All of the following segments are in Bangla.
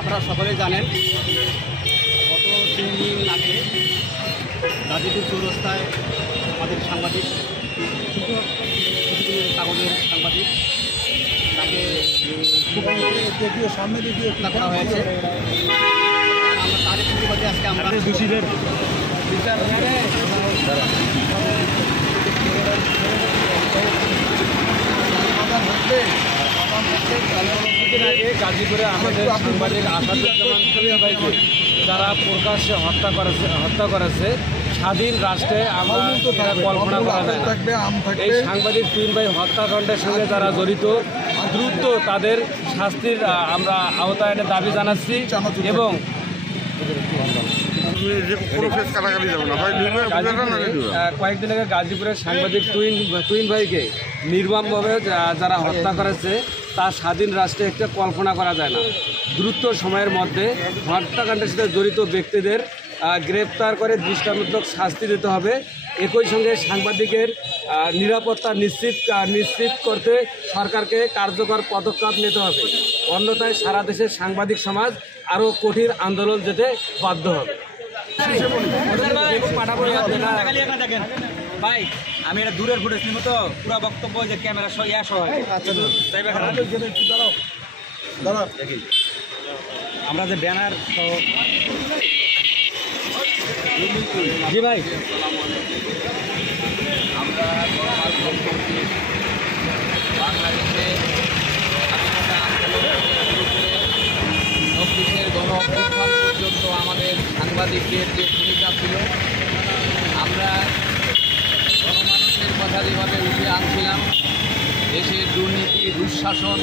আপনারা সকলে জানেন গত 3 দিন আগে গাজীপুর চৌরাস্তায় আমাদের সাংবাদিক কাগজের সাংবাদিক তাকে সামনে দিয়ে হত্যা করা হয়েছে। আমরা তারই প্রতিবাদে আজকে আমরা দোষীদের বিচার গাজীপুরে আমাদের সাংবাদিক আসাদুজ্জামান ভাইকে যারা প্রকাশ্যে হত্যা করেছে স্বাধীন রাষ্ট্রে আমরা কল্পনা করা যায় না। এই সাংবাদিক তুহিন ভাই হত্যাকাণ্ডের সঙ্গে যারা জড়িত দ্রুত তাদের শাস্তির আমরা আওতায় এনে দাবি জানাচ্ছি এবং কয়েকদিন আগে গাজীপুরের সাংবাদিক তুহিন ভাইকে নির্মমভাবে যারা হত্যা করেছে তা স্বাধীন রাষ্ট্রে একটা কল্পনা করা যায় না। দ্রুত সময়ের মধ্যে হত্যাকাণ্ডের সাথে জড়িত ব্যক্তিদের গ্রেপ্তার করে দৃষ্টান্তমূলক শাস্তি দিতে হবে। একই সঙ্গে সাংবাদিকের নিরাপত্তা নিশ্চিত করতে সরকারকে কার্যকর পদক্ষেপ নিতে হবে, অন্যথায় সারা দেশের সাংবাদিক সমাজ আরও কঠিন আন্দোলন যেতে বাধ্য হবে। ভাই আমি এটা দূরের ফুটেজ নিব তো পুরো বক্তব্য যে ক্যামেরা আমরা যে ব্যানার জি ভাই আমরা বাংলাদেশে 26-এর গণ-অভ্যুত্থান পর্যন্ত আমাদের সাংবাদিকদের যে ভূমিকা ছিল, আমরা গণমানুষের কথা যেভাবে উঠে আনছিলাম, দেশের দুর্নীতি, দুঃশাসন,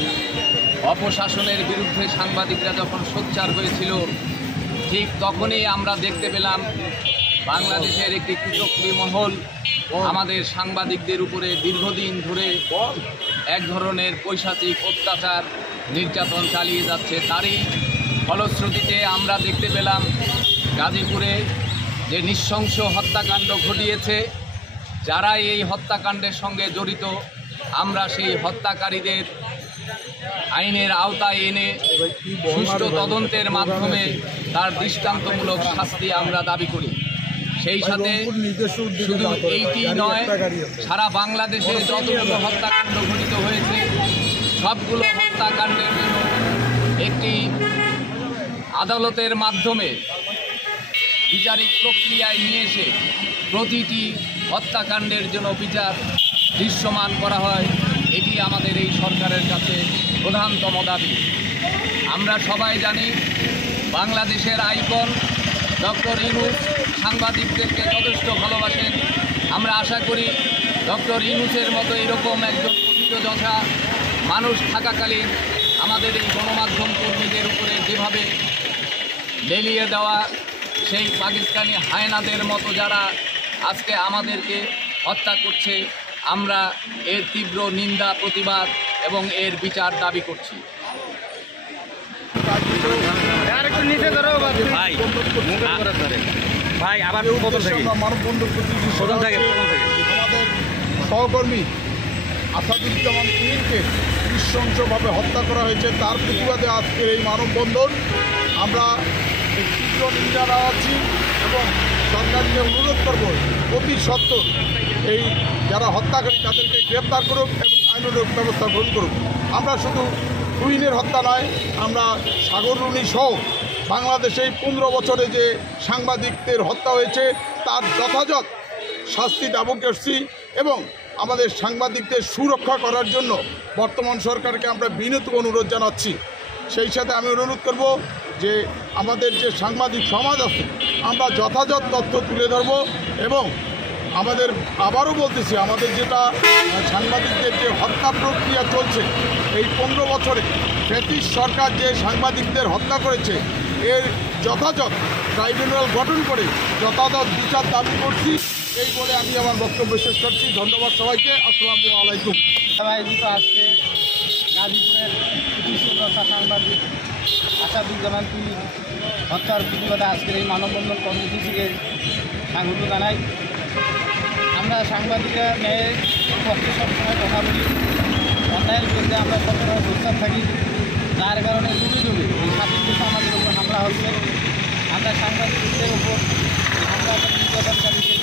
অপশাসনের বিরুদ্ধে সাংবাদিকরা যখন সোচ্চার হয়েছিল, ঠিক তখনই আমরা দেখতে পেলাম বাংলাদেশের একটি কুচক্রী মহল আমাদের সাংবাদিকদের উপরে দীর্ঘদিন ধরে এক ধরনের পৈশাচিক অত্যাচার নির্যাতন চালিয়ে যাচ্ছে। তারই ফলশ্রুতিতে আমরা দেখতে পেলাম গাজীপুরে যে নৃশংস হত্যাকাণ্ড ঘটিয়েছে, যারা এই হত্যাকাণ্ডের সঙ্গে জড়িত আমরা সেই হত্যাকারীদের আইনের আওতায় এনে সুষ্ঠু তদন্তের মাধ্যমে তার দৃষ্টান্তমূলক শাস্তি আমরা দাবি করি। সেই সাথে শুধু এইটি নয়, সারা বাংলাদেশে যতগুলো হত্যাকাণ্ড ঘটিত হয়েছে সবগুলো হত্যাকাণ্ডের জন্য একটি আদালতের মাধ্যমে বিচারিক প্রক্রিয়ায় নিয়ে এসে প্রতিটি হত্যাকাণ্ডের জন্য বিচার দৃশ্যমান করা হয়। এটি আমাদের এই সরকারের কাছে প্রধানতম দাবি। আমরা সবাই জানি বাংলাদেশের আইকন ডক্টর ইউনূস সাংবাদিকদেরকে যথেষ্ট ভালোবাসেন। আমরা আশা করি ডক্টর ইউনূসের মতো এরকম একজন প্রথিতযশা মানুষ থাকাকালীন আমাদের এই গণমাধ্যম কর্মীদের উপরে যেভাবে লেলিয়ে দেওয়া সেই পাকিস্তানি হায়নাদের মতো যারা আজকে আমাদেরকে হত্যা করছে, আমরা এর তীব্র নিন্দা, প্রতিবাদ এবং এর বিচার দাবি করছি। ভাই আবার আমাদের সহকর্মী আসাদুজ্জামান তুহিনকে নৃশংসভাবে হত্যা করা হয়েছে, তার প্রতিবাদে আজকের এই মানববন্ধন। আমরা তীব্র নিন্দা জানাচ্ছি এবং সরকারকে অনুরোধ করব অতি সত্বর এই যারা হত্যাকারী তাদেরকে গ্রেপ্তার করুক এবং আইনানুগ ব্যবস্থা গ্রহণ করুক। আমরা শুধু তুহিনের হত্যা নয়, আমরা সাগর রুনি সহ বাংলাদেশে 15 বছরে যে সাংবাদিকদের হত্যা হয়েছে তার যথাযথ শাস্তি দাবি করছি এবং আমাদের সাংবাদিকদের সুরক্ষা করার জন্য বর্তমান সরকারকে আমরা বিনীত অনুরোধ জানাচ্ছি। সেই সাথে আমি অনুরোধ করব যে আমাদের যে সাংবাদিক সমাজ আছে আমরা যথাযথ তথ্য তুলে ধরব এবং আমাদের আবারও বলতেছি আমাদের যেটা সাংবাদিকদের যে হত্যা প্রক্রিয়া চলছে এই 15 বছরে ব্রিটিশ সরকার যে সাংবাদিকদের হত্যা করেছে এর যথাযথ ট্রাইব্যুনাল গঠন করে যথাযথ বিচার দাবি করছি। এই বলে আমি আমার বক্তব্য শেষ করছি। ধন্যবাদ সবাইকে। আসসালামু আলাইকুম। আজকে গাজীপুরের সাংবাদিক আসাদুজ্জামান তুহিন হত্যার প্রতিবাদে আজকের এই মানববন্ধন কর্মসূচিকে স্বাগত জানাই। আমরা সাংবাদিকরা ন্যায়ের পক্ষে সবসময় কথা কথা বলি, অন্যায়ের বিরুদ্ধে আমরা সরকারের সোচ্চার থাকি, যার কারণে যুগে যুগে এই স্বাধীন দেশে আমাদের উপর হামলা হচ্ছে। আমরা সাংবাদিকদের উপর হামলা নির্যাতনকারীকে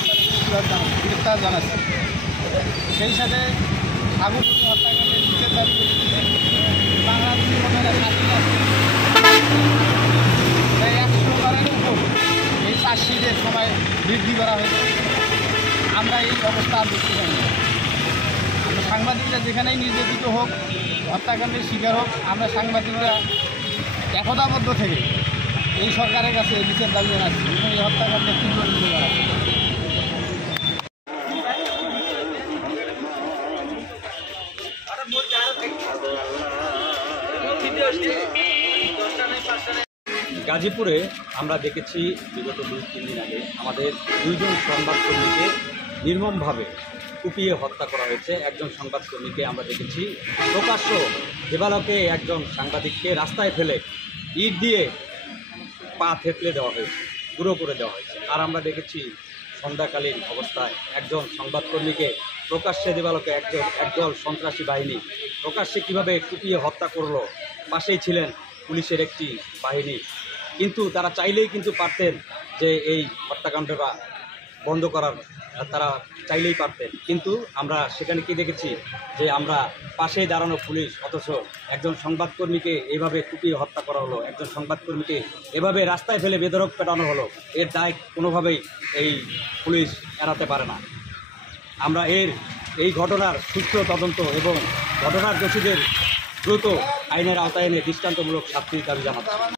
গ্রেপ্তার জানাচ্ছি। সেই সাথে আগুন হত্যাকাণ্ডের নিষেধ দাবি করছি। বাংলাদেশের মতো স্বাধীন আছে, প্রায় 100 উপর এই চার্জশিটের সময় বৃদ্ধি করা হয়েছে। আমরা এই অবস্থা আর দেখতে পাই না। আমরা সাংবাদিকরা যেখানেই নির্যাতিত হোক, হত্যাকাণ্ডের শিকার হোক, আমরা সাংবাদিকরা একতাবদ্ধ থেকে এই সরকারের কাছে এই বিচার দাবি জানাচ্ছি এবং এই হত্যাকাণ্ডের তীব্র নিন্দা জানাচ্ছি। গাজীপুরে আমরা দেখেছি বিগত 2-3 দিন আগে আমাদের 2 জন সংবাদকর্মীকে নির্মমভাবে কুপিয়ে হত্যা করা হয়েছে। একজন সংবাদকর্মীকে আমরা দেখেছি প্রকাশ্য দেবালকে একজন সাংবাদিককে রাস্তায় ফেলে ইট দিয়ে পা থেতলে দেওয়া হয়েছে, গুঁড়ো করে দেওয়া হয়েছে। আর আমরা দেখেছি সন্ধ্যাকালীন অবস্থায় একজন সংবাদকর্মীকে প্রকাশ্যে দেবালকে একদল সন্ত্রাসী বাহিনী প্রকাশ্যে কিভাবে কুপিয়ে হত্যা করলো। পাশেই ছিলেন পুলিশের একটি বাহিনী, কিন্তু তারা চাইলেই কিন্তু পারতেন যে এই হত্যাকাণ্ডটা বন্ধ করার, তারা চাইলেই পারতেন। কিন্তু আমরা সেখানে কি দেখেছি যে আমরা পাশেই দাঁড়ানো পুলিশ, অথচ একজন সংবাদকর্মীকে এভাবে কুপিয়ে হত্যা করা হলো, একজন সংবাদকর্মীকে এভাবে রাস্তায় ফেলে বেধড়ক পেটানো হলো। এর দায় কোনোভাবেই এই পুলিশ এড়াতে পারে না। আমরা এই ঘটনার সুষ্ঠু তদন্ত এবং ঘটনার দোষীদের দ্রুত আইনের আওতায় এনে দৃষ্টান্তমূলক শাস্তির দাবি জানাচ্ছি।